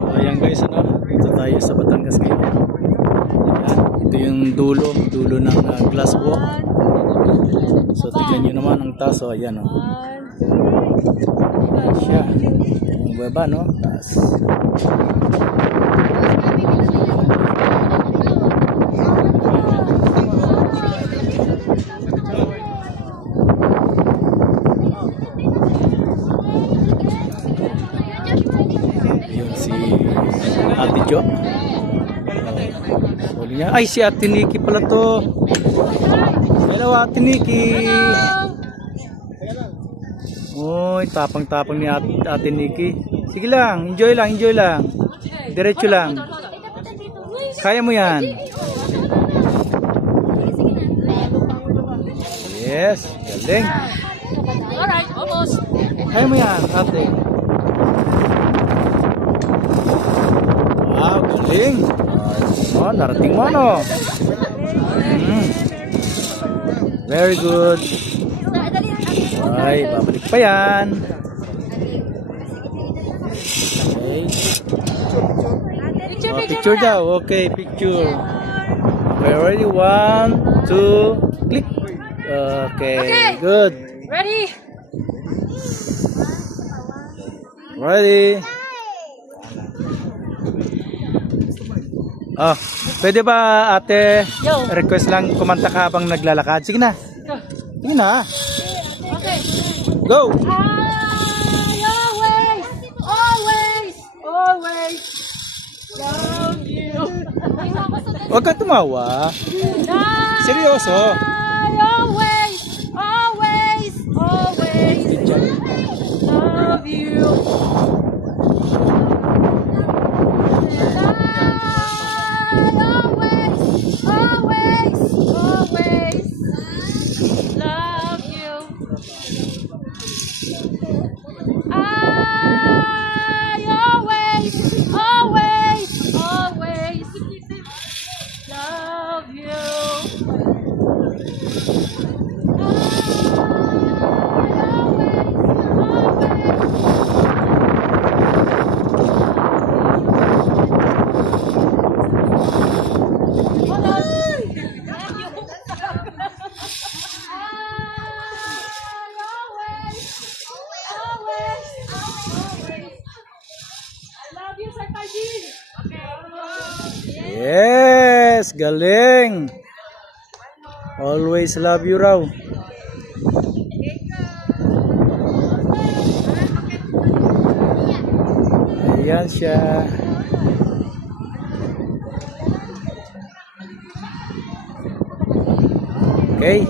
Ayan guys, ano, dito tayo sa Batangas ngayon. Ayan, ito yung dulo ng glass walk. So tignan nyo naman ang taso, ayan o. Ayan siya. Yung baba, no? Taas. Yun si Ate Jo. Ay, si Ate Nikki pala to. Hello, Ate Nikki. Uy, tapang-tapang ni Ate Nikki. Sige lang, enjoy lang, enjoy lang. Diretso lang. Kaya mo yan. Yes, galing. Alright, almost. Kaya mo yan, ate. Wow, galing. Oh, narating mo, no? Very good. Ay, babalik pa yan. Okay. Oh, picture daw. Okay, picture. Okay, ready? 1, 2, click. Okay, good. Ready? Ready? Oh, pwede ba ate request lang kumanta ka habang naglalakad? Sige na. Sige na. Okay. Go! I always, always, always love you. Huwag ka tumawa. Seryoso. I always, always, always love you. Yes, galing. Always love you raw. Ayan siya. Okay.